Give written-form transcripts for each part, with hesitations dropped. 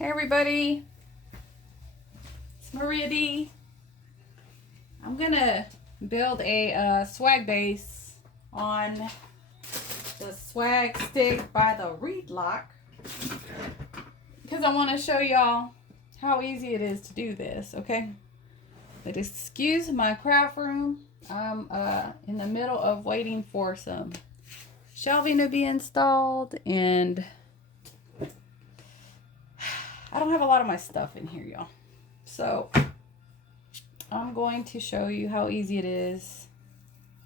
Hey everybody, it's Maria D. I'm gonna build a swag base on the swag stick by the Wreath Lock because I want to show y'all how easy it is to do this, okay? But excuse my craft room. I'm in the middle of waiting for some shelving to be installed, and I don't have a lot of my stuff in here, y'all. So I'm going to show you how easy it is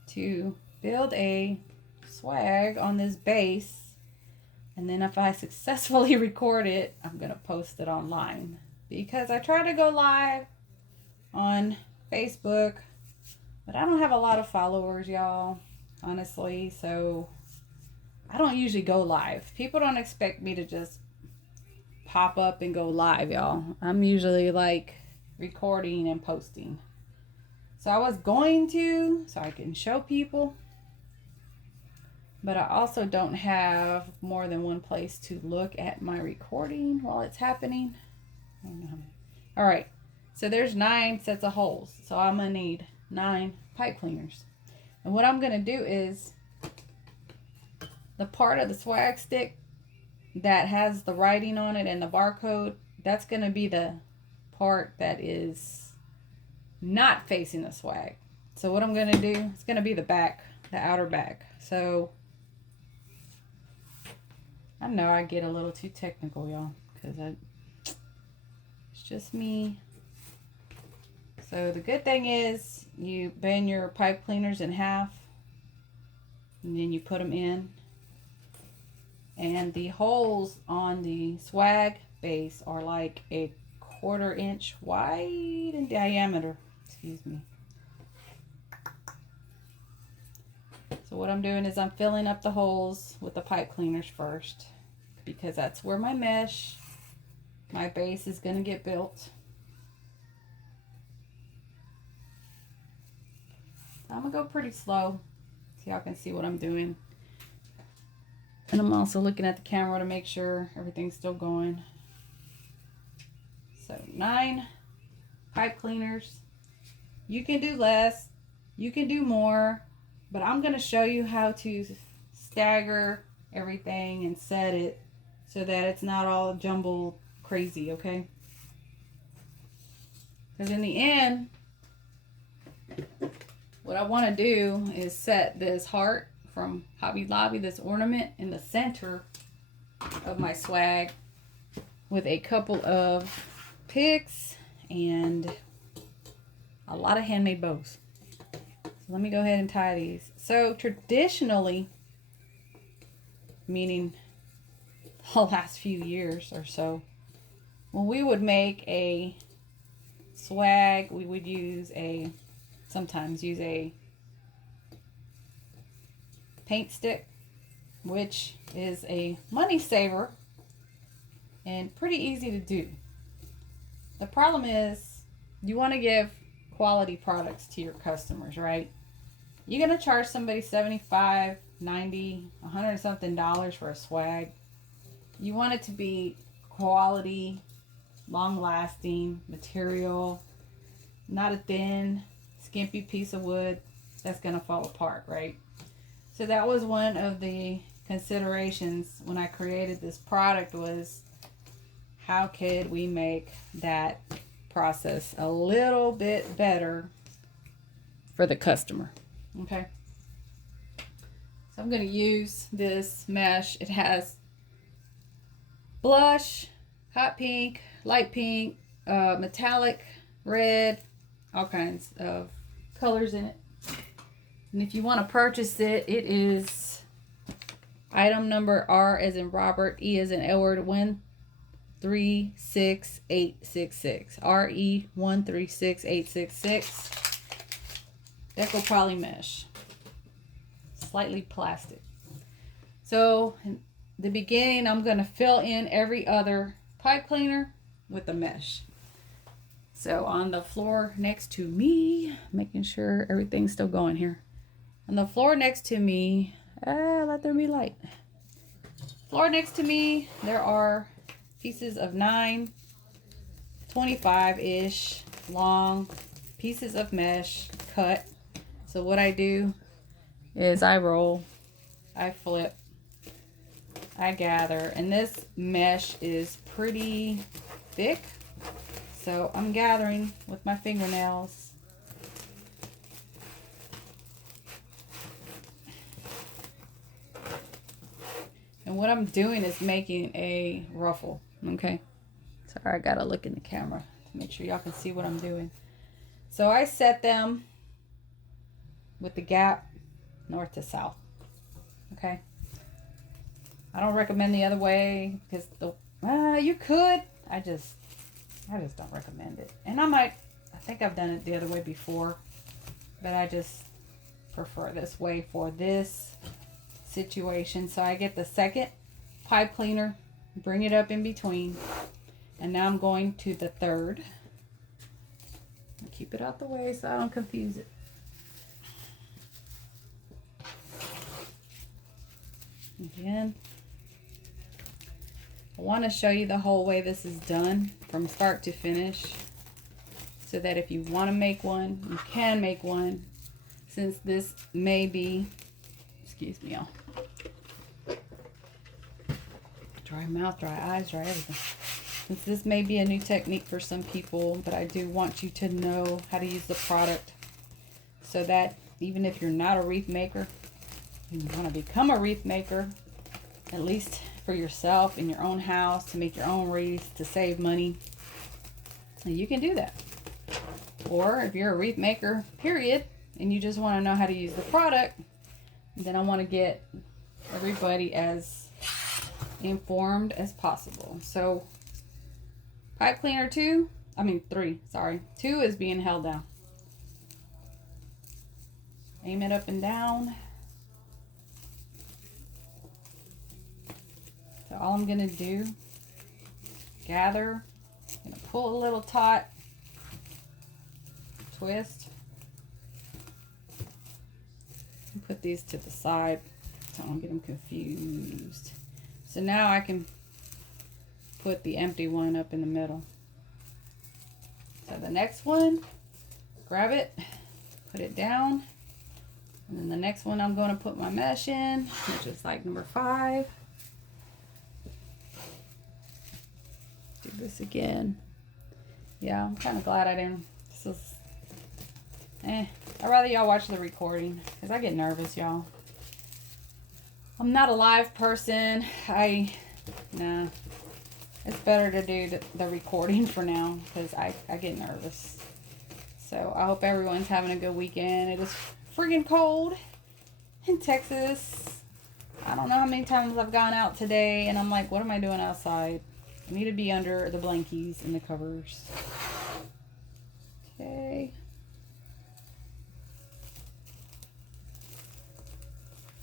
to build a swag on this base. And then if I successfully record it, I'm going to post it online. Because I try to go live on Facebook, but I don't have a lot of followers, y'all, honestly. So I don't usually go live. People don't expect me to just pop up and go live, y'all. I'm usually like recording and posting. So I was going to, so I can show people, but I also don't have more than one place to look at my recording while it's happening. All right, so there's 9 sets of holes, so I'm gonna need 9 pipe cleaners. And what I'm gonna do is the part of the swag stick that has the writing on it and the barcode, that's going to be the part that is not facing the swag. So what I'm going to do, it's going to be the back, the outer back. So I know I get a little too technical, y'all, because it's just me. So the good thing is you bend your pipe cleaners in half and then you put them in. And the holes on the swag base are like a 1/4 inch wide in diameter. Excuse me. So what I'm doing is I'm filling up the holes with the pipe cleaners first, because that's where my base is going to get built. I'm going to go pretty slow so y'all can see what I'm doing. And I'm also looking at the camera to make sure everything's still going. So 9 pipe cleaners. You can do less, you can do more, but I'm going to show you how to stagger everything and set it so that it's not all jumbled crazy, okay? Because in the end, what I want to do is set this heart from Hobby Lobby, this ornament in the center of my swag with a couple of picks and a lot of handmade bows. So let me go ahead and tie these. So traditionally, meaning the last few years or so, when we would make a swag, we would sometimes use a paint stick, which is a money saver and pretty easy to do. The problem is you want to give quality products to your customers, right? You're going to charge somebody $75, $90, $100 something for a swag. You want it to be quality, long-lasting material, not a thin, skimpy piece of wood that's going to fall apart, right? So that was one of the considerations when I created this product, was how could we make that process a little bit better for the customer, okay? So I'm going to use this mesh. It has blush, hot pink, light pink, metallic, red, all kinds of colors in it. And if you want to purchase it, it is item number R as in Robert, E as in Edward, 136866. RE 136866. Deco poly mesh. Slightly plastic. So in the beginning, I'm going to fill in every other pipe cleaner with the mesh. So on the floor next to me, making sure everything's still going here. On the floor next to me, let there be light. Floor next to me, there are pieces of 9, 25-ish long pieces of mesh cut. So what I do is I roll, I flip, I gather, and this mesh is pretty thick, so I'm gathering with my fingernails. And what I'm doing is making a ruffle, okay? Sorry, I gotta look in the camera to make sure y'all can see what I'm doing. So I set them with the gap north to south, okay? I don't recommend the other way because you could. I just don't recommend it. And I think I've done it the other way before, but I just prefer this way for this situation. So I get the second pipe cleaner, bring it up in between, and now I'm going to the third. Keep it out the way so I don't confuse it. Again, I want to show you the whole way this is done from start to finish, so that if you want to make one, you can make one. Since this may be, excuse me, y'all, dry mouth, dry eyes, dry everything. Since this may be a new technique for some people, but I do want you to know how to use the product, so that even if you're not a wreath maker, you want to become a wreath maker, at least for yourself in your own house, to make your own wreaths, to save money, and you can do that. Or if you're a wreath maker, period, and you just want to know how to use the product, then I want to get everybody as informed as possible. So pipe cleaner 3, sorry. 2 is being held down. Aim it up and down. So all I'm going to do, gather, I'm going to pull a little taut, twist, and put these to the side so I don't get them confused. So now I can put the empty one up in the middle. So the next one, grab it, put it down, and then the next one I'm going to put my mesh in, which is like number 5. Do this again. Yeah, I'm kind of glad I didn't. This is, I'd rather y'all watch the recording because I get nervous, y'all. I'm not a live person. Nah. It's better to do the recording for now because I get nervous. So I hope everyone's having a good weekend. It is friggin' cold in Texas. I don't know how many times I've gone out today and I'm like, what am I doing outside? I need to be under the blankies and the covers. Okay.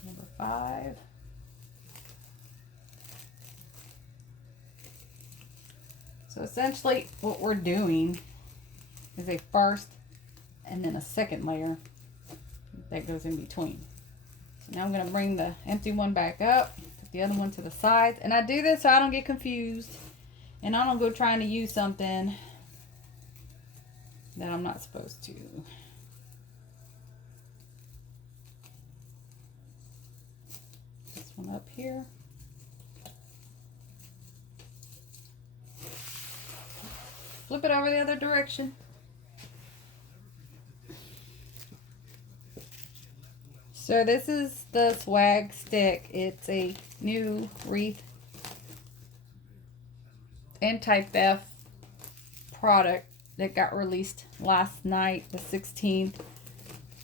Number 5. So essentially what we're doing is a first and then a second layer that goes in between. So now I'm going to bring the empty one back up, put the other one to the side, and I do this so I don't get confused and I don't go trying to use something that I'm not supposed to. This one up here. Flip it over the other direction. So this is the swag stick. It's a new wreath anti-theft product that got released last night, the 16th.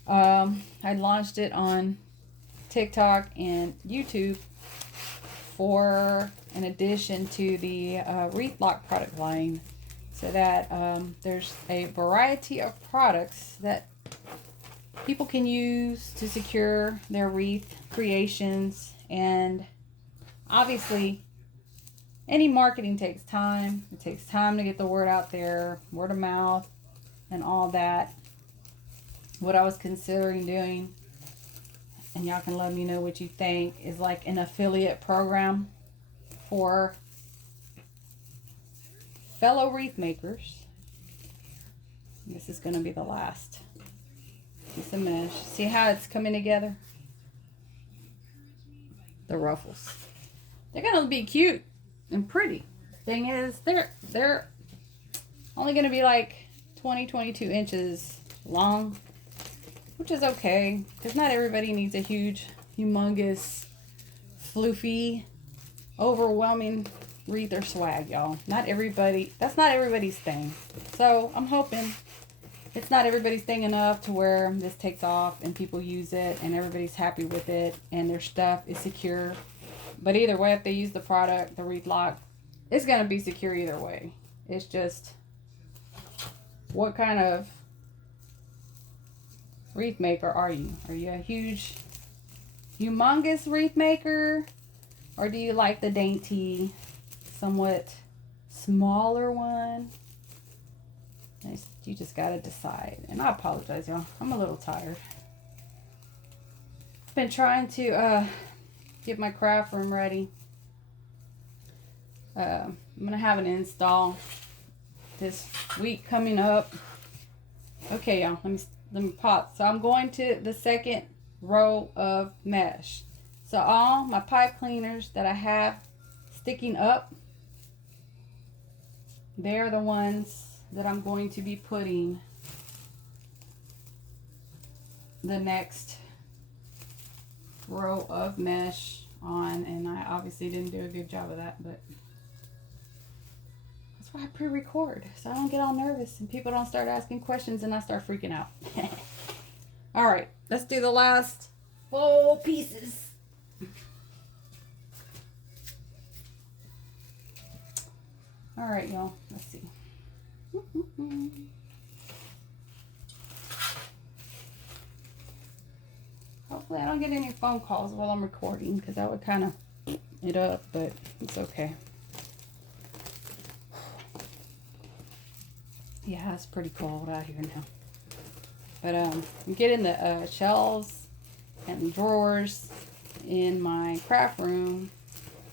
I launched it on TikTok and YouTube for an addition to the Wreath Lock product line, so that there's a variety of products that people can use to secure their wreath creations. And obviously any marketing takes time. It takes time to get the word out there, word of mouth and all that. What I was considering doing, and y'all can let me know what you think, is like an affiliate program for fellow wreath makers. This is going to be the last piece of mesh. See how it's coming together? The ruffles. They're going to be cute and pretty. Thing is, they're only going to be like 22 inches long, which is okay, because not everybody needs a huge, humongous, floofy, overwhelming wreath or swag, y'all. Not everybody, that's not everybody's thing. So I'm hoping it's not everybody's thing enough to where this takes off and people use it and everybody's happy with it and their stuff is secure. But either way, if they use the product, the Wreath Lock, it's going to be secure either way. It's just, what kind of wreath maker are you? Are you a huge, humongous wreath maker? Or do you like the dainty, somewhat smaller one? You just got to decide. And I apologize, y'all. I'm a little tired. Been trying to get my craft room ready. I'm going to have an install this week coming up. Okay, y'all. Let me pop. So I'm going to the second row of mesh. So all my pipe cleaners that I have sticking up, they're the ones that I'm going to be putting the next row of mesh on. And I obviously didn't do a good job of that, but that's why I pre-record, so I don't get all nervous and people don't start asking questions and I start freaking out. All right, let's do the last 4 pieces. All right, y'all, let's see. Hopefully I don't get any phone calls while I'm recording, because that would kind of it up, but it's okay. Yeah, it's pretty cold out here now. But I'm getting the shelves and drawers in my craft room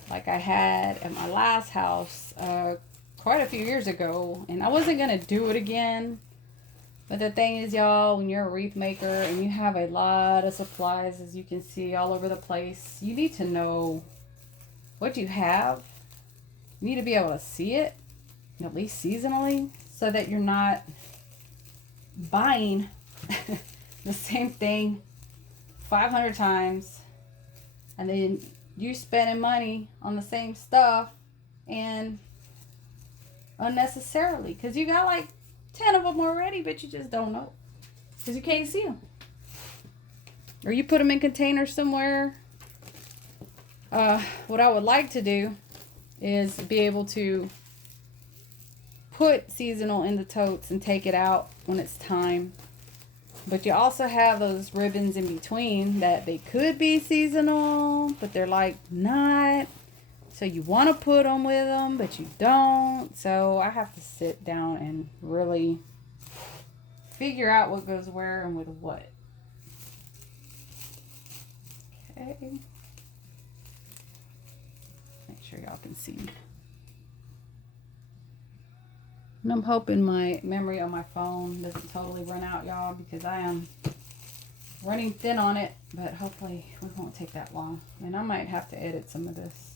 like I had at my last house quite a few years ago, and I wasn't gonna do it again. But the thing is, y'all, when you're a wreath maker and you have a lot of supplies, as you can see all over the place, you need to know what you have. You need to be able to see it, at least seasonally, so that you're not buying the same thing 500 times and then you spending money on the same stuff and unnecessarily, because you got like 10 of them already, but you just don't know because you can't see them, or you put them in containers somewhere. What I would like to do is be able to put seasonal in the totes and take it out when it's time. But you also have those ribbons in between that they could be seasonal, but they're like not. So you want to put them with them, but you don't. So I have to sit down and really figure out what goes where and with what. Okay. Make sure y'all can see me. And I'm hoping my memory on my phone doesn't totally run out, y'all, because I am running thin on it, but hopefully it won't take that long. And I might have to edit some of this.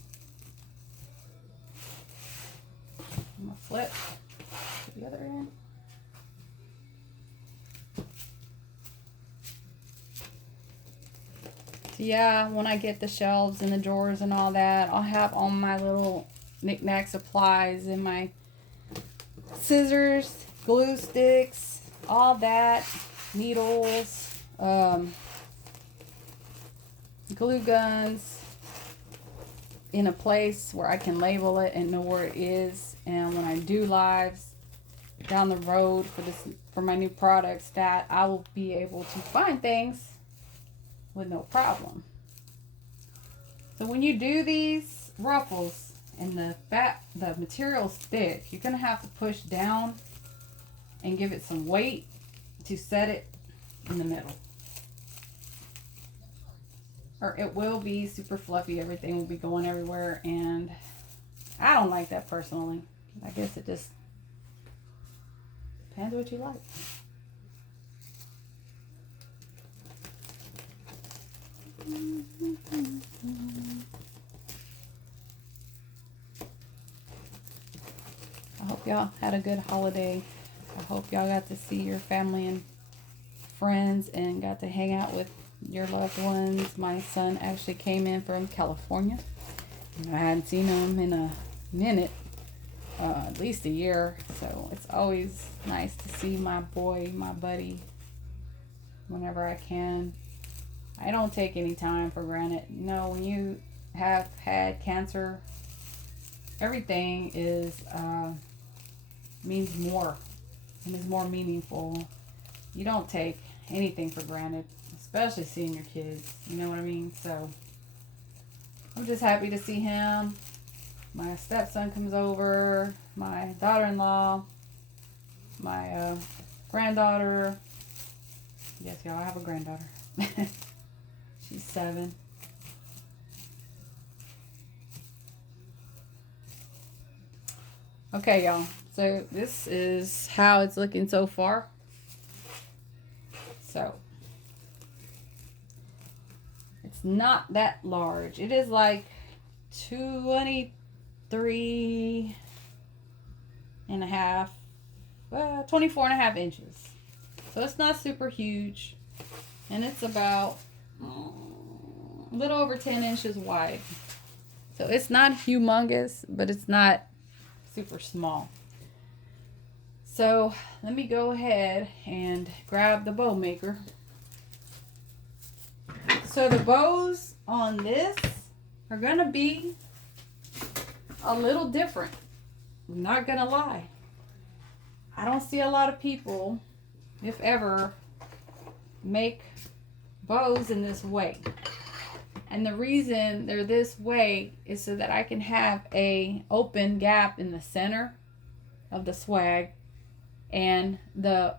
I'm going to flip to the other end. So yeah, when I get the shelves and the drawers and all that, I'll have all my little knick-knack supplies and my scissors, glue sticks, all that, needles, glue guns in a place where I can label it and know where it is. And when I do lives down the road for my new products, that I will be able to find things with no problem. So when you do these ruffles, and the material's thick, you're gonna have to push down and give it some weight to set it in the middle, or it will be super fluffy. Everything will be going everywhere, and I don't like that personally. I guess it just depends what you like. I hope y'all had a good holiday. I hope y'all got to see your family and friends and got to hang out with your loved ones. My son actually came in from California. I hadn't seen him in a minute, at least a year. So it's always nice to see my boy, my buddy, whenever I can. I don't take any time for granted. You know, when you have had cancer, everything is means more and is more meaningful. You don't take anything for granted, especially seeing your kids. You know what I mean? So I'm just happy to see him. My stepson comes over, my daughter-in-law, my granddaughter. Yes, y'all, I have a granddaughter. She's 7. Okay, y'all. So this is how it's looking so far. So it's not that large. It is like 23 and a half, 24 and a half inches. So it's not super huge. And it's about a little over 10 inches wide. So it's not humongous, but it's not super small. So let me go ahead and grab the bow maker. So the bows on this are gonna be a little different. I'm not gonna lie. I don't see a lot of people, if ever, make bows in this way. And the reason they're this way is so that I can have a open gap in the center of the swag, and the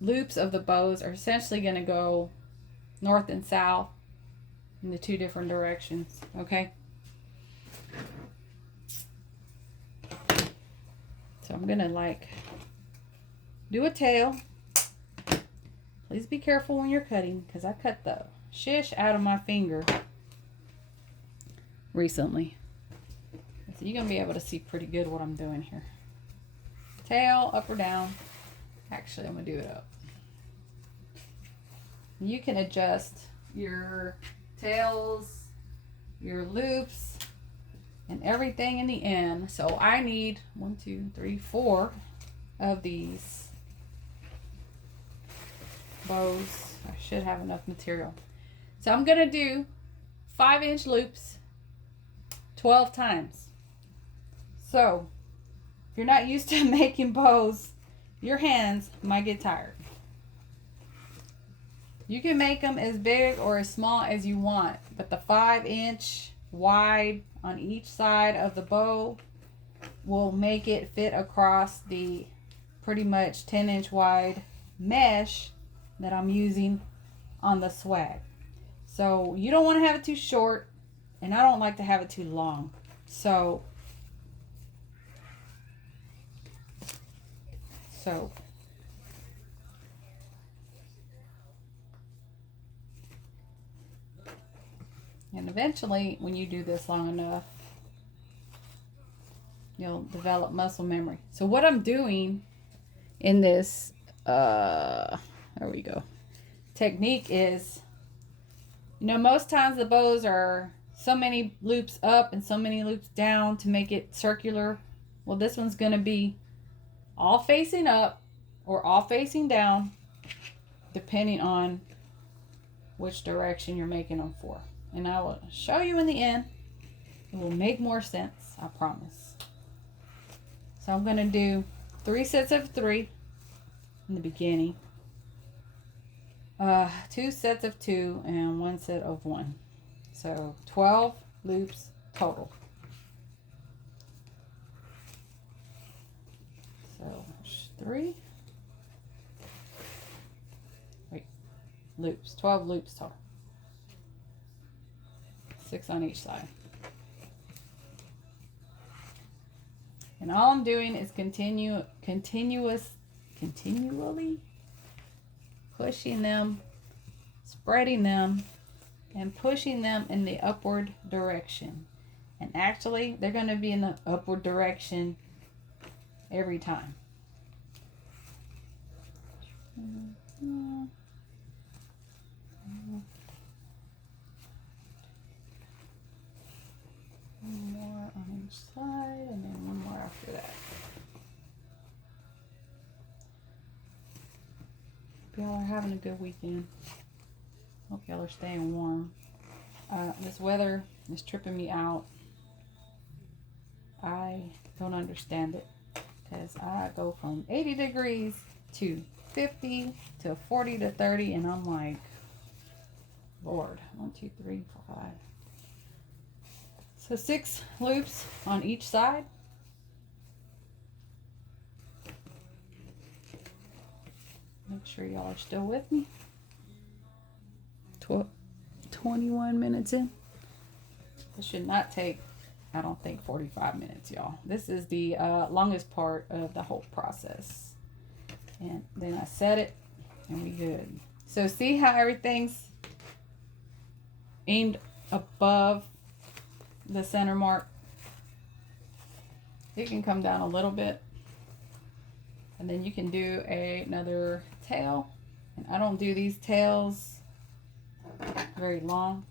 loops of the bows are essentially going to go north and south in the 2 different directions. Okay, so I'm gonna like do a tail. Please be careful when you're cutting, because I cut the shish out of my finger recently. So you're gonna be able to see pretty good what I'm doing here. Tail up or down. Actually, I'm gonna do it up. You can adjust your tails, your loops, and everything in the end. So I need 1, 2, 3, 4 of these bows. I should have enough material. So I'm gonna do 5-inch loops 12 times. So if you're not used to making bows, your hands might get tired. You can make them as big or as small as you want, but the 5-inch wide on each side of the bow will make it fit across the pretty much 10-inch wide mesh that I'm using on the swag. So you don't want to have it too short, and I don't like to have it too long. So and eventually, when you do this long enough, you'll develop muscle memory. So what I'm doing in this there we go, technique is, you know, most times the bows are so many loops up and so many loops down to make it circular. Well, this one's going to be all facing up or all facing down, depending on which direction you're making them for. And I will show you in the end. It will make more sense, I promise. So I'm going to do 3 sets of 3 in the beginning, 2 sets of 2, and 1 set of 1. So 12 loops total. So 3 loops, 12 loops total. 6 on each side. And all I'm doing is continually pushing them, spreading them, and pushing them in the upward direction. And actually, they're going to be in the upward direction every time. One more on each side, and then one more after that. Hope y'all are having a good weekend. Hope y'all are staying warm. This weather is tripping me out. I don't understand it because I go from 80 degrees to 50 to 40 to 30, and I'm like, Lord. 1, 2, 3, 4, 5. So 6 loops on each side. Make sure y'all are still with me. 21 minutes in. This should not take, I don't think, 45 minutes, y'all. This is the longest part of the whole process. And then I set it, and we good. So see how everything's aimed above the center mark? It can come down a little bit. And then you can do another tail. And I don't do these tails very long.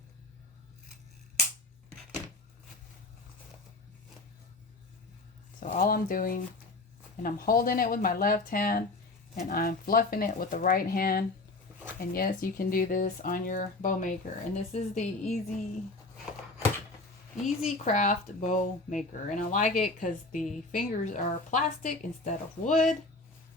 So all I'm doing, and I'm holding it with my left hand, and I'm fluffing it with the right hand. And yes, you can do this on your bow maker. And this is the Easy Craft bow maker. And I like it because the fingers are plastic instead of wood.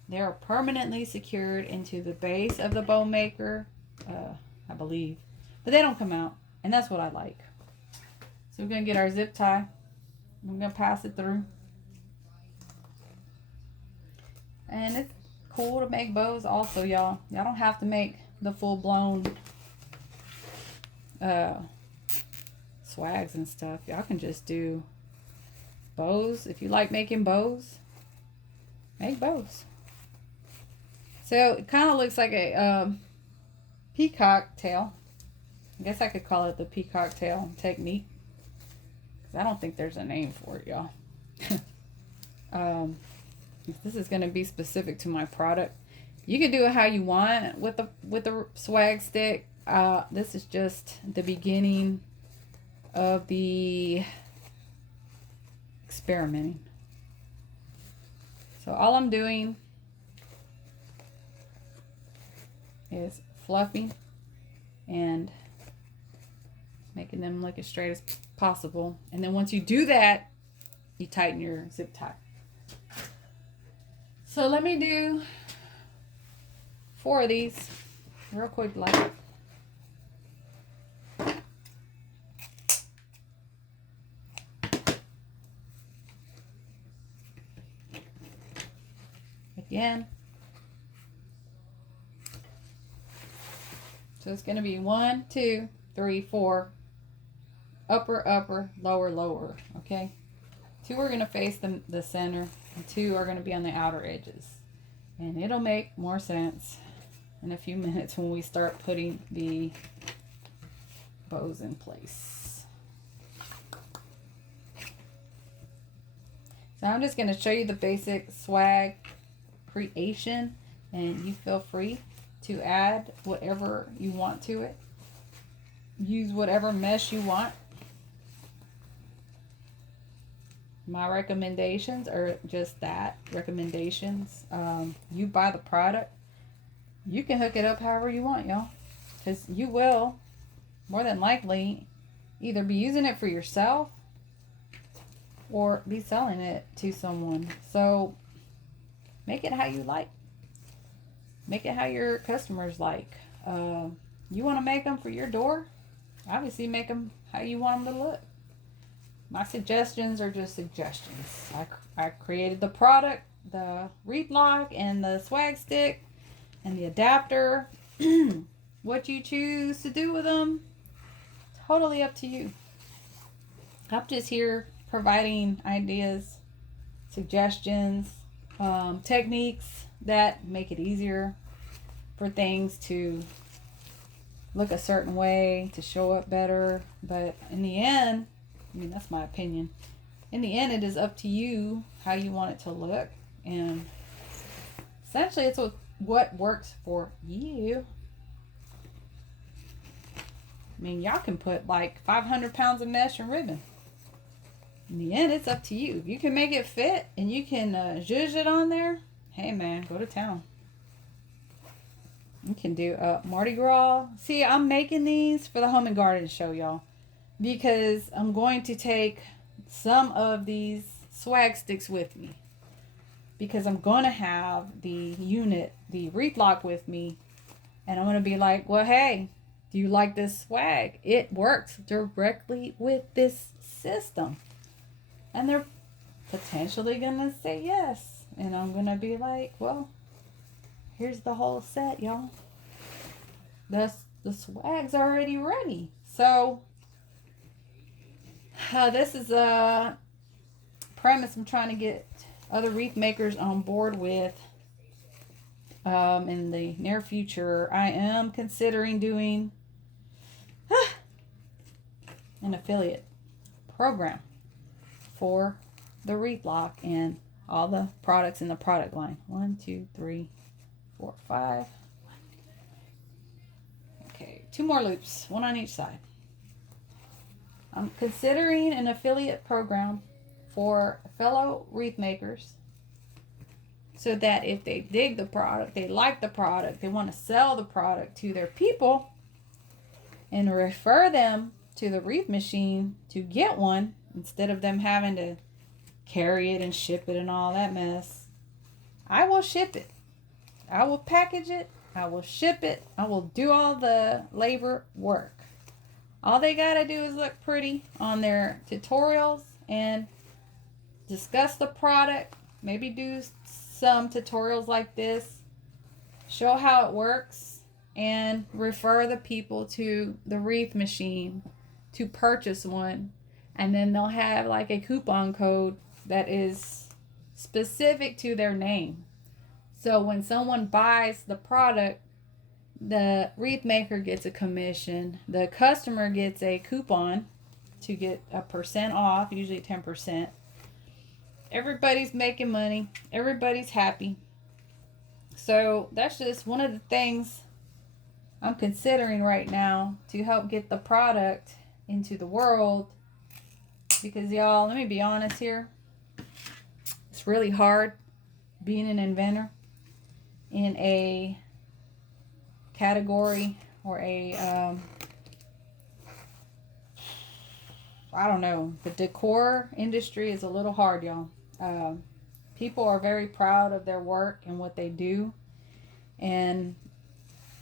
They are permanently secured into the base of the bow maker, I believe. But they don't come out. And that's what I like. So we're going to get our zip tie. I'm going to pass it through. And it's cool to make bows also, y'all. Y'all don't have to make the full-blown swags and stuff. Y'all can just do bows. If you like making bows, make bows. So it kind of looks like a peacock tail. I guess I could call it the peacock tail technique. Because I don't think there's a name for it, y'all. This is going to be specific to my product. You can do it how you want with the swag stick. This is just the beginning of the experimenting. So all I'm doing is fluffing and making them look as straight as possible. And then once you do that, you tighten your zip tie. So let me do 4 of these real quick, like. Again. So it's going to be 1, 2, 3, 4. Upper, upper, lower, lower. Okay. 2 are going to face the center, and 2 are going to be on the outer edges. And it'll make more sense in a few minutes when we start putting the bows in place. So I'm just going to show you the basic swag creation, and you feel free to add whatever you want to it. Use whatever mesh you want. My recommendations are just that, recommendations. You buy the product. You can hook it up however you want, y'all. Because you will, more than likely, either be using it for yourself or be selling it to someone. So, make it how you like. Make it how your customers like. You want to make them for your door? Obviously, make them how you want them to look. My suggestions are just suggestions. I created the product, the Wreath Lock, and the swag stick, and the adapter. What you choose to do with them, totally up to you. I'm just here providing ideas suggestions, techniques that make it easier for things to look a certain way, to show up better. But in the end, I mean, that's my opinion. In the end, it is up to you how you want it to look. And essentially, it's what works for you. I mean, y'all can put like 500 pounds of mesh and ribbon. In the end, it's up to you. If you can make it fit and you can zhuzh it on there, hey man, go to town. You can do Mardi Gras. See, I'm making these for the Home and Garden show, y'all. Because I'm going to take some of these swag sticks with me. Because I'm going to have the unit, the Wreath Lock with me. And I'm going to be like, well, hey, do you like this swag? It works directly with this system. And they're potentially going to say yes. And I'm going to be like, well, here's the whole set, y'all. The swag's already ready. So, this is a premise I'm trying to get other wreath makers on board with. In the near future, I am considering doing an affiliate program for the Wreath Lock and all the products in the product line. 1, 2, 3, 4, 5. Okay, 2 more loops, 1 on each side. I'm considering an affiliate program for fellow wreath makers so that if they dig the product, they like the product, they want to sell the product to their people and refer them to the wreath machine to get one instead of them having to carry it and ship it and all that mess. I will ship it. I will package it. I will ship it. I will do all the labor work. All they gotta do is look pretty on their tutorials and discuss the product. Maybe do some tutorials like this. Show how it works and refer the people to the wreath machine to purchase one. And then they'll have like a coupon code that is specific to their name. So when someone buys the product, the wreath maker gets a commission. The customer gets a coupon to get a % off, usually 10%. Everybody's making money. Everybody's happy. So that's just one of the things I'm considering right now to help get the product into the world. Because y'all, let me be honest here. It's really hard being an inventor in a category or a I don't know, the decor industry is a little hard, y'all. People are very proud of their work and what they do, and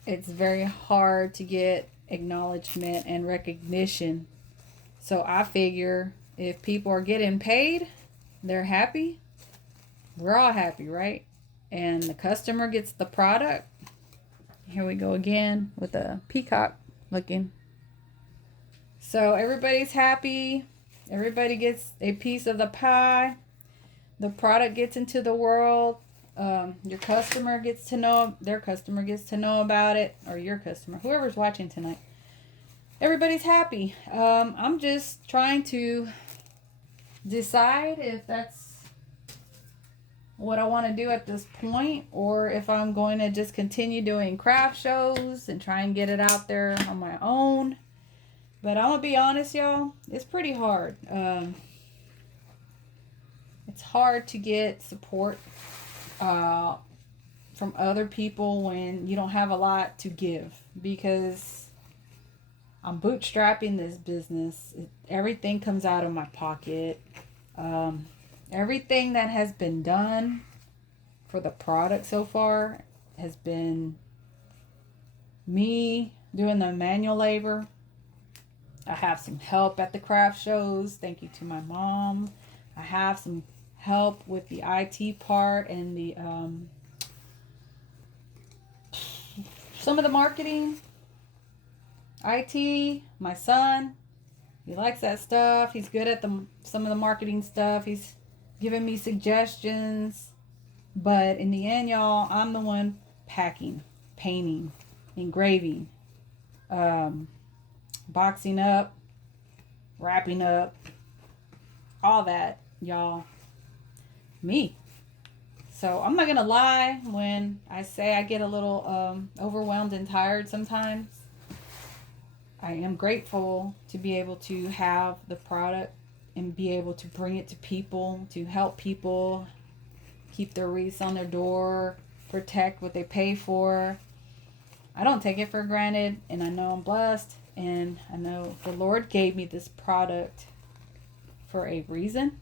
it's very hard to get acknowledgement and recognition. So I figure if people are getting paid, they're happy, we're all happy, right? And the customer gets the product. Here we go again with a peacock looking. So everybody's happy. Everybody gets a piece of the pie. The product gets into the world. Your customer gets to know, their customer gets to know about it, or your customer, whoever's watching tonight. Everybody's happy. I'm just trying to decide if that's what I want to do at this point, or if I'm going to just continue doing craft shows and try and get it out there on my own. But I'm gonna be honest, y'all, it's pretty hard. It's hard to get support from other people when you don't have a lot to give, because I'm bootstrapping this business. Everything comes out of my pocket. Everything that has been done for the product so far has been me doing the manual labor. I have some help at the craft shows. Thank you to my mom. I have some help with the IT part and the some of the marketing. IT, my son, he likes that stuff. He's good at some of the marketing stuff. He's giving me suggestions. But in the end, y'all, I'm the one packing, painting, engraving, boxing up, wrapping up, all that, y'all. Me. So I'm not going to lie when I say I get a little overwhelmed and tired sometimes. I am grateful to be able to have the product and be able to bring it to people, to help people keep their wreaths on their door, protect what they pay for. I don't take it for granted, and I know I'm blessed, and I know the Lord gave me this product for a reason.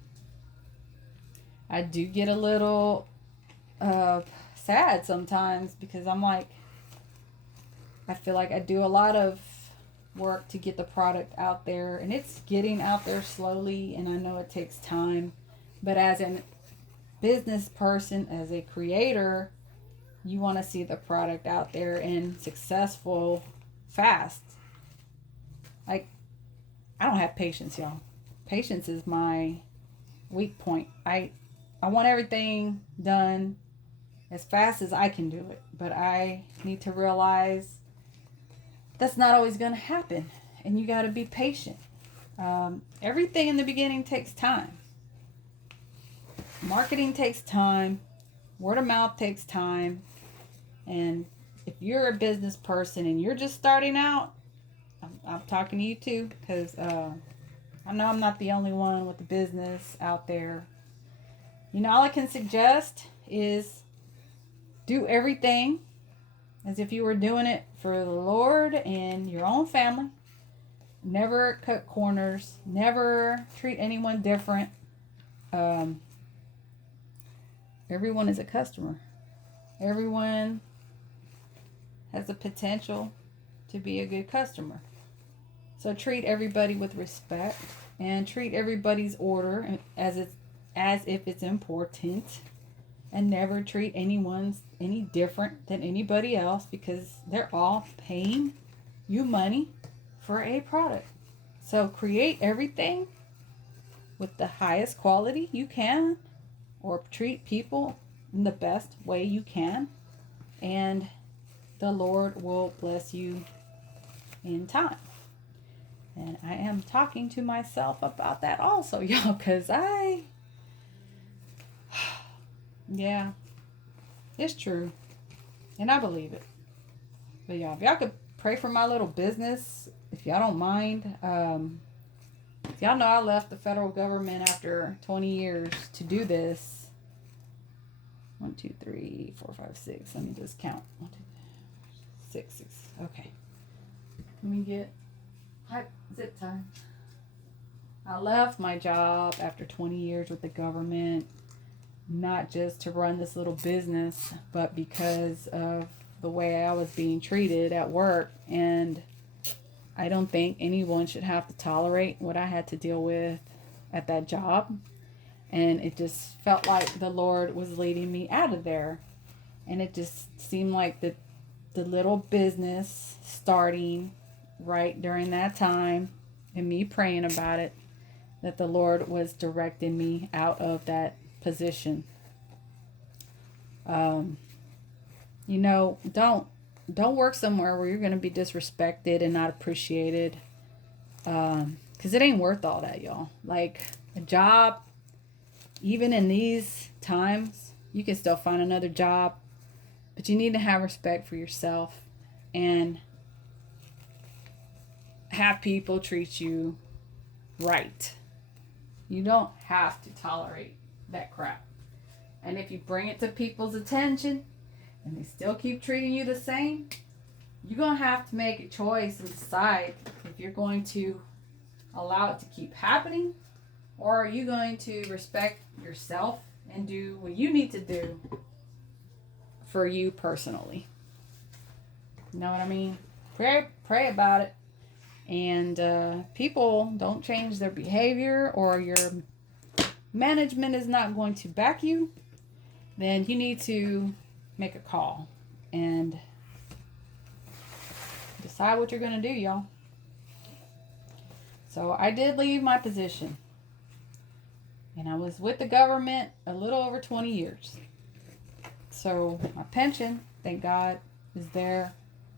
I do get a little sad sometimes because I'm like, I feel like I do a lot of work to get the product out there, and it's getting out there slowly, and I know it takes time, but as a business person, as a creator, you want to see the product out there and successful fast. Like, I don't have patience, y'all. Patience is my weak point. I want everything done as fast as I can do it, but I need to realize that's not always going to happen, and you got to be patient. Everything in the beginning takes time. Marketing takes time. Word of mouth takes time. And if you're a business person and you're just starting out, I'm talking to you too, because I know I'm not the only one with the business out there. You know, all I can suggest is do everything as if you were doing it for the Lord and your own family. Never cut corners. Never treat anyone different. Everyone is a customer. Everyone has the potential to be a good customer. So treat everybody with respect and treat everybody's order as if it's important, and never treat anyone any different than anybody else, because they're all paying you money for a product. So create everything with the highest quality you can, or treat people in the best way you can, and the Lord will bless you in time. And I am talking to myself about that also, y'all, because yeah, it's true. And I believe it. But y'all, if y'all could pray for my little business, if y'all don't mind. Y'all know I left the federal government after 20 years to do this. 1, 2, 3, 4, 5, 6. Let me just count. 1, 2, 6, 6. Okay. Let me get zip time. I left my job after 20 years with the government, not just to run this little business, but because of the way I was being treated at work. And I don't think anyone should have to tolerate what I had to deal with at that job. And it just felt like the Lord was leading me out of there. And it just seemed like the little business starting right during that time, and me praying about it, that the Lord was directing me out of that position. You know, don't work somewhere where you're going to be disrespected and not appreciated, because it ain't worth all that, y'all. Like, a job, even in these times, you can still find another job, but you need to have respect for yourself and have people treat you right. You don't have to tolerate that crap. And if you bring it to people's attention and they still keep treating you the same, you're going to have to make a choice and decide if you're going to allow it to keep happening, or are you going to respect yourself and do what you need to do for you personally. You know what I mean? Pray about it. And people don't change their behavior, or your management is not going to back you, then you need to make a call and decide what you're going to do, y'all. So I did leave my position. And I was with the government a little over 20 years. So my pension, thank God, is there.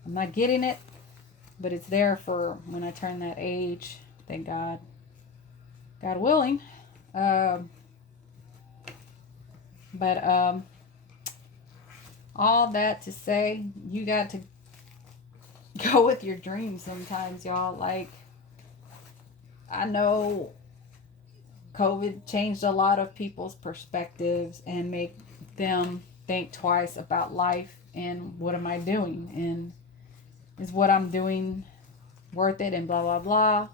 I'm not getting it, but it's there for when I turn that age. Thank God. God willing. All that to say, you got to go with your dreams sometimes, y'all. Like, I know COVID changed a lot of people's perspectives and make them think twice about life and what am I doing, and is what I'm doing worth it, and blah blah blah.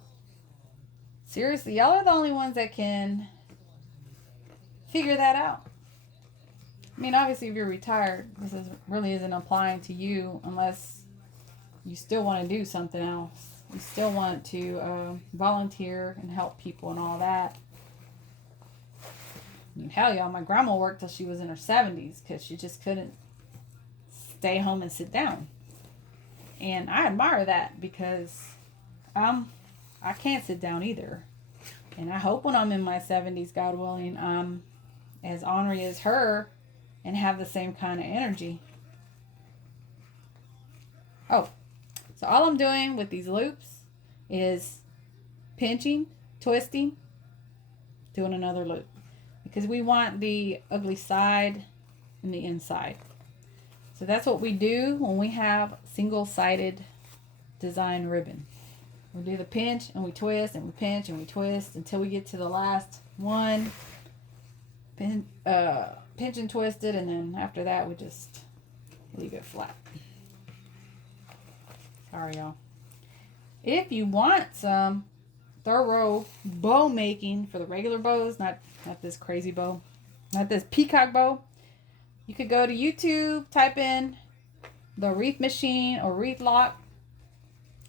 Seriously, y'all are the only ones that can figure that out. I mean, obviously, if you're retired, really isn't applying to you unless you still want to do something else. You still want to volunteer and help people and all that. I mean, hell, y'all, my grandma worked till she was in her 70s because she just couldn't stay home and sit down. And I admire that because I can't sit down either. And I hope when I'm in my 70s, God willing, I'm as ornery as her and have the same kind of energy. Oh, so all I'm doing with these loops is pinching, twisting, doing another loop. Because we want the ugly side and the inside. So that's what we do when we have single-sided design ribbon. We do the pinch and we twist and we pinch and we twist until we get to the last one. Pinch and twist it, and then after that we just leave it flat. Sorry, y'all. If you want some thorough bow making for the regular bows, not this crazy bow, not this peacock bow, you could go to YouTube, type in the Wreath Machine or Wreath Lock.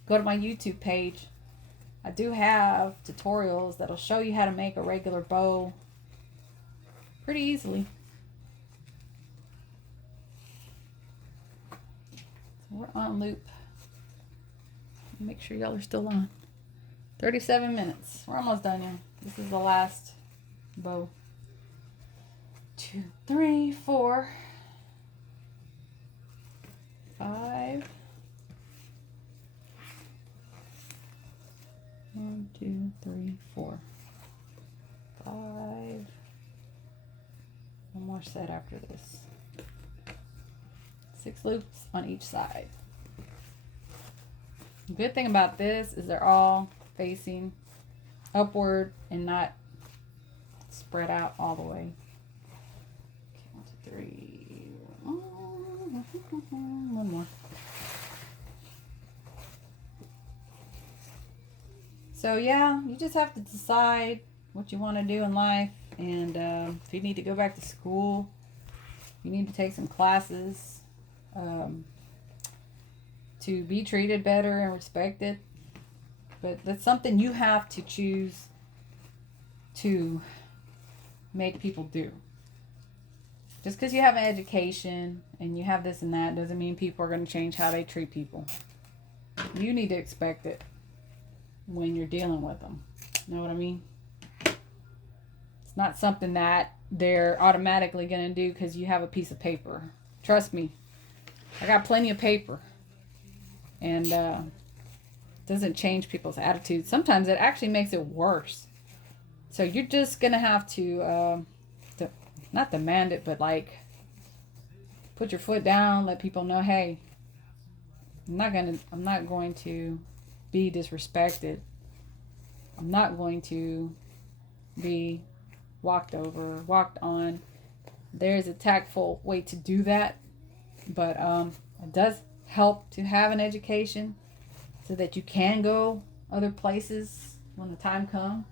Go to my YouTube page. I do have tutorials that'll show you how to make a regular bow pretty easily. So we're on loop. Make sure y'all are still on. 37 minutes. We're almost done, y'all. This is the last bow. 2, 3, 4, 5. 1, 2, 3, 4, 5. One more set after this. 6 loops on each side. The good thing about this is they're all facing upward and not spread out all the way. Okay, 1, 2, 3. One more. So yeah, you just have to decide what you want to do in life, and if you need to go back to school, you need to take some classes to be treated better and respected. But that's something you have to choose to make people do. Just because you have an education and you have this and that doesn't mean people are going to change how they treat people. You need to expect it when you're dealing with them. You know what I mean? It's not something that they're automatically going to do because you have a piece of paper. Trust me, I got plenty of paper. And doesn't change people's attitudes. Sometimes it actually makes it worse. So you're just going to have to, not demand it, but like put your foot down, let people know, hey, I'm not going to be disrespected. I'm not going to be walked over, walked on. There's a tactful way to do that, but it does help to have an education so that you can go other places when the time comes.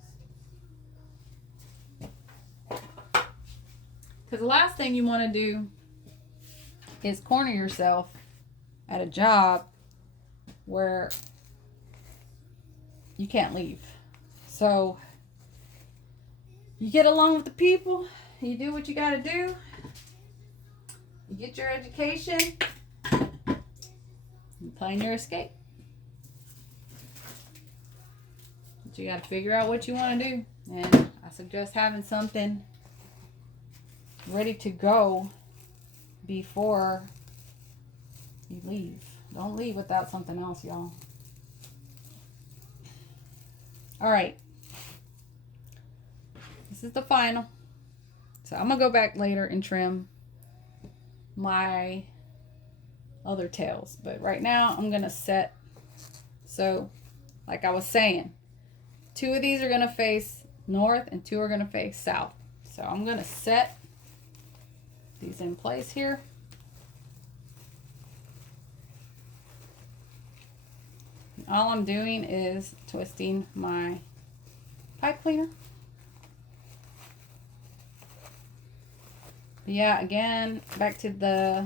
Because the last thing you want to do is corner yourself at a job where you can't leave. So you get along with the people, you do what you got to do, you get your education, you plan your escape. But you got to figure out what you want to do. And I suggest having something ready to go before you leave. Don't leave without something else, y'all. All right. This is the final. So I'm going to go back later and trim my other tails. But right now I'm going to set. So like I was saying, 2 of these are going to face north and 2 are going to face south. So I'm going to set these in place here. And all I'm doing is twisting my pipe cleaner. But yeah, again, back to the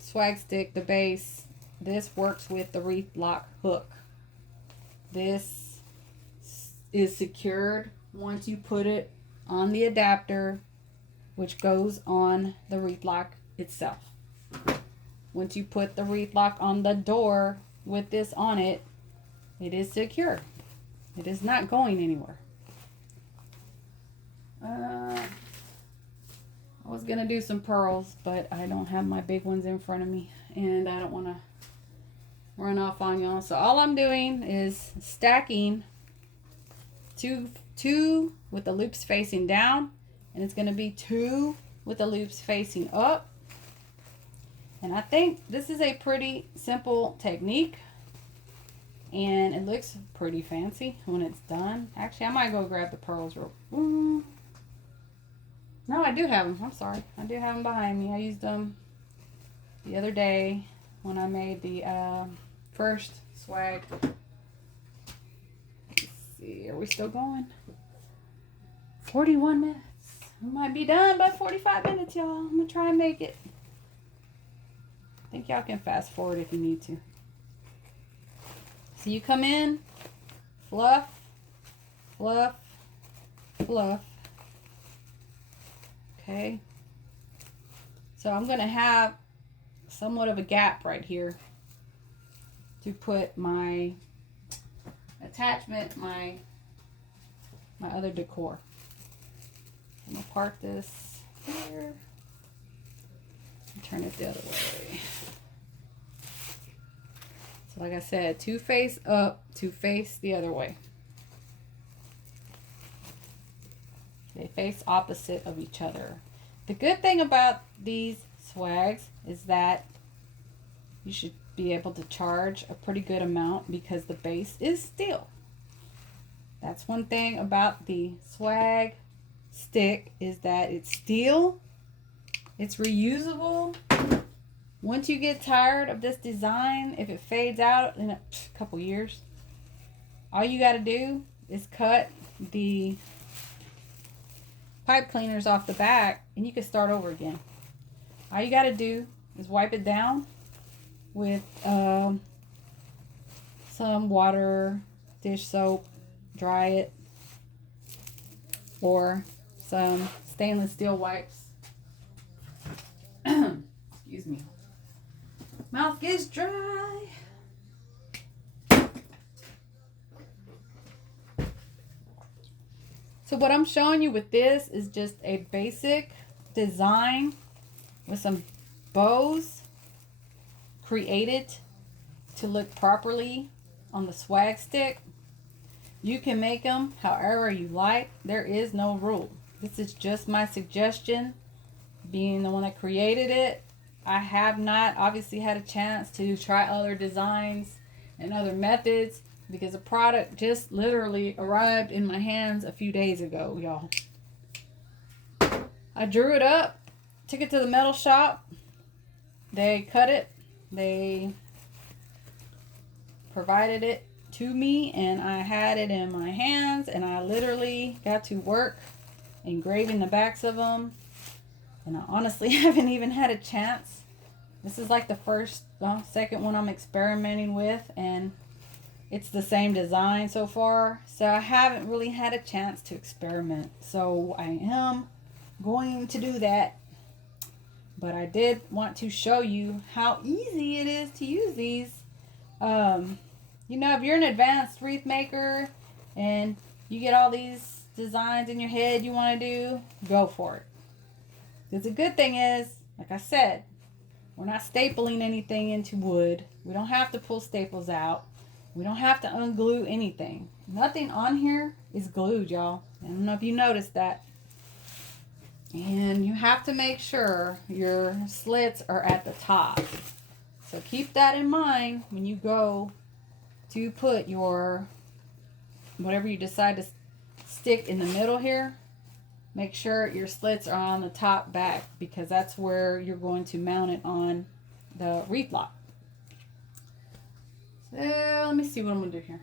swag stick, the base. This works with the Wreath Lock hook. This is secured once you put it on the adapter, which goes on the Wreath Lock itself. Once you put the Wreath Lock on the door with this on it, it is secure. It is not going anywhere. I was gonna do some pearls, but I don't have my big ones in front of me, and I don't want to run off on y'all. So all I'm doing is stacking two with the loops facing down, and it's gonna be 2 with the loops facing up. And I think this is a pretty simple technique, and it looks pretty fancy when it's done. Actually, I might go grab the pearls real. No, I do have them. I'm sorry. I do have them behind me. I used them the other day when I made the first swag. Let's see. Are we still going? 41 minutes. We might be done by 45 minutes, y'all. I'm going to try and make it. I think y'all can fast forward if you need to. So you come in, fluff, fluff, fluff. Okay. So I'm going to have somewhat of a gap right here to put my attachment, my other decor. I'm going to park this here and turn it the other way. So like I said, 2 face up, 2 face the other way. They face opposite of each other. The good thing about these swags is that you should be able to charge a pretty good amount because the base is steel. That's one thing about the swag stick, is that it's steel, it's reusable. Once you get tired of this design, if it fades out in a couple years, all you got to do is cut the pipe cleaners off the back and you can start over again. All you got to do is wipe it down with some water, dish soap, dry it, or some stainless steel wipes. Excuse me. Mouth gets dry. So what I'm showing you with this is just a basic design with some bows created to look properly on the swag stick. You can make them however you like. There is no rule. This is just my suggestion, being the one that created it. I have not obviously had a chance to try other designs and other methods because the product just literally arrived in my hands a few days ago, y'all. I drew it up, took it to the metal shop. They cut it. They provided it to me, and I had it in my hands, and I literally got to work engraving the backs of them. And I honestly haven't even had a chance. This is like the second one I'm experimenting with, and it's the same design so far. So I haven't really had a chance to experiment. So I am going to do that. But I did want to show you how easy it is to use these. You know, if you're an advanced wreath maker and you get all these designs in your head you want to do, go for it. Because the good thing is, like I said, we're not stapling anything into wood. We don't have to pull staples out. We don't have to unglue anything. Nothing on here is glued, y'all. I don't know if you noticed that. And you have to make sure your slits are at the top. So keep that in mind when you go to put your, whatever you decide to stick in the middle here. Make sure your slits are on the top back, because that's where you're going to mount it on the Wreath Lock. So let me see what I'm going to do here.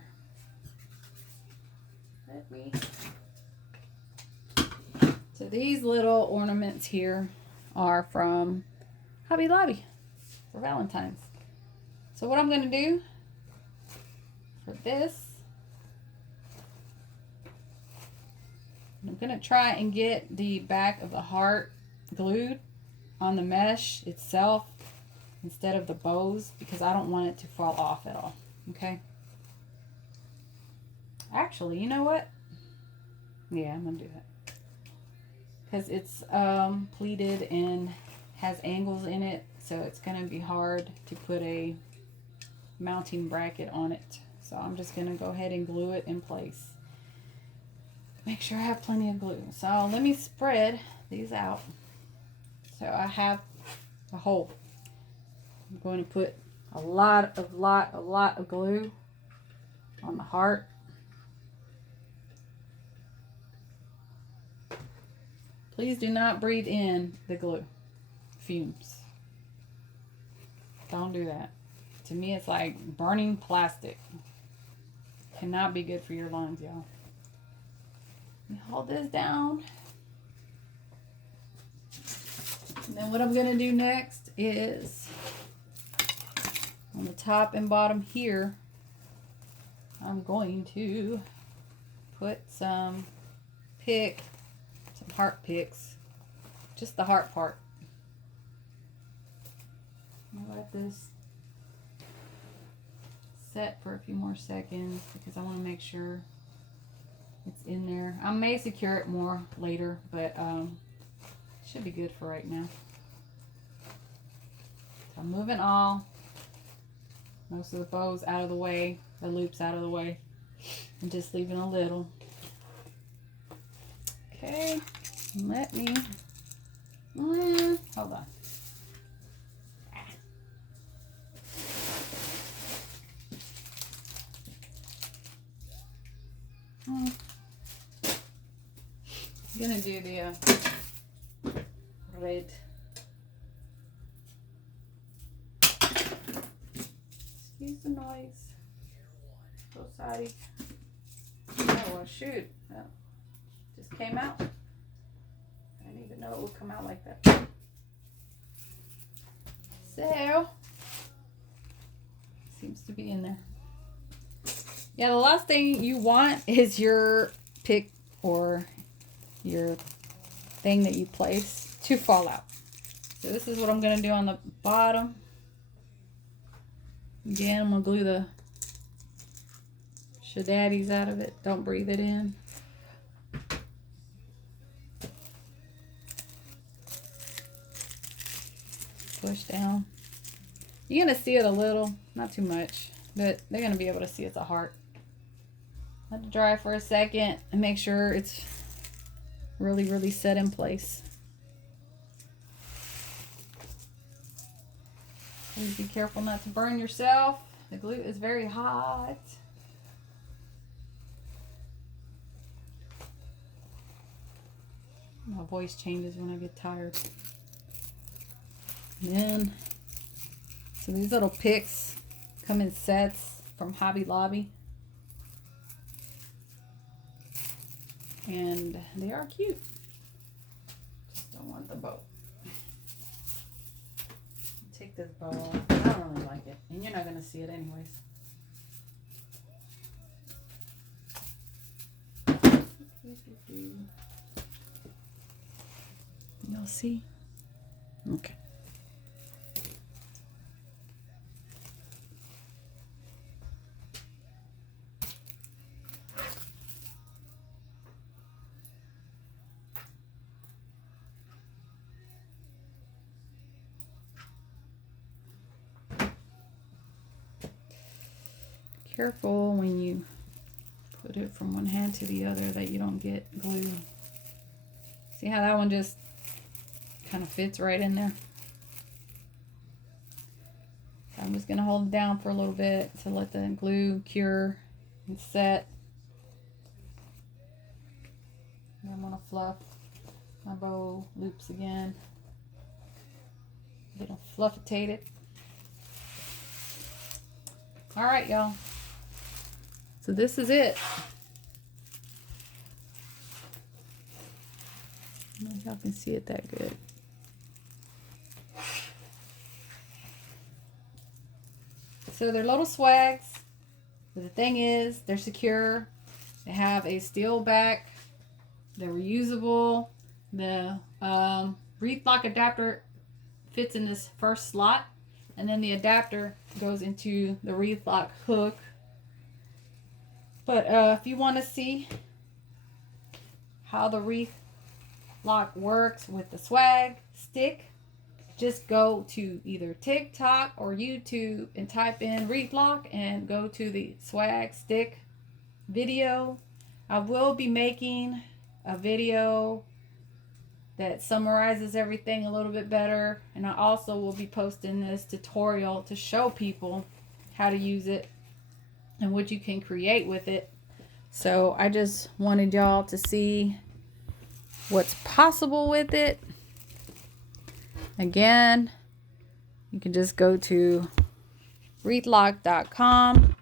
So these little ornaments here are from Hobby Lobby for Valentine's. So what I'm going to do for this, I'm going to try and get the back of the heart glued on the mesh itself instead of the bows, because I don't want it to fall off at all. Okay. Actually, you know what? Yeah, I'm going to do that. Because it's pleated and has angles in it, so it's going to be hard to put a mounting bracket on it. So I'm just going to go ahead and glue it in place. Make sure I have plenty of glue. So let me spread these out. So I have a hole. I'm going to put a lot of glue on the heart. Please do not breathe in the glue fumes. Don't do that. To me, it's like burning plastic. Cannot be good for your lungs, y'all. Hold this down. And then what I'm going to do next is on the top and bottom here, I'm going to put some heart picks, just the heart part. I'll let this set for a few more seconds because I want to make sure it's in there. I may secure it more later, but it should be good for right now. So I'm moving most of the bows out of the way, the loops out of the way, and just leaving a little. Okay, let me, hold on. I'm gonna do the red. Excuse the noise. So sorry. Oh well, shoot. That just came out. I didn't even know it would come out like that. So, seems to be in there. Yeah, the last thing you want is your pick or your thing that you place to fall out. So this is what I'm going to do on the bottom. Again, I'm going to glue the shadaddies out of it. Don't breathe it in. Push down. You're going to see it a little, not too much, but they're going to be able to see it's a heart. Let it dry for a second and make sure it's really set in place. Please be careful not to burn yourself. The glue is very hot. My voice changes when I get tired. And then, so these little picks come in sets from Hobby Lobby. And they are cute. Just don't want the bow. Take this bow off. I don't really like it. And you're not going to see it anyways. You'll see? Okay. careful when you put it from one hand to the other that you don't get glue. See how that one just kind of fits right in there? So I'm just going to hold it down for a little bit to let the glue cure and set. And I'm going to fluff my bow loops again. Get them fluffitated. All right, y'all. So this is it. I don't know if y'all can see it that good. So they're little swags. But the thing is, they're secure. They have a steel back. They're reusable. The Wreath Lock adapter fits in this first slot, and then the adapter goes into the Wreath Lock hook. But if you want to see how the Wreath Lock works with the swag stick, just go to either TikTok or YouTube and type in Wreath Lock and go to the swag stick video. I will be making a video that summarizes everything a little bit better, and I also will be posting this tutorial to show people how to use it and what you can create with it. So I just wanted y'all to see what's possible with it. Again, you can just go to wreathlock.com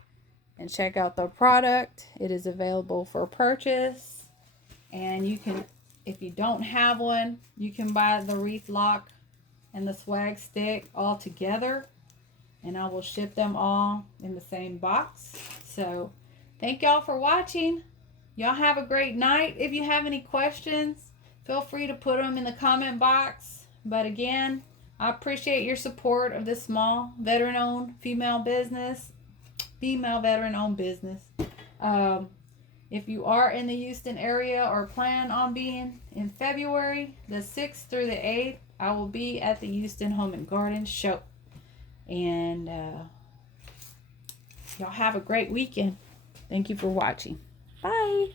and check out the product. It is available for purchase, and you can, if you don't have one, you can buy the Wreath Lock and the swag stick all together, and I will ship them all in the same box. So thank y'all for watching. Y'all have a great night. If you have any questions, feel free to put them in the comment box. But again, I appreciate your support of this small veteran-owned female veteran-owned business. If you are in the Houston area or plan on being in February the 6th through the 8th, I will be at the Houston Home and Garden Show. And y'all have a great weekend. Thank you for watching. Bye.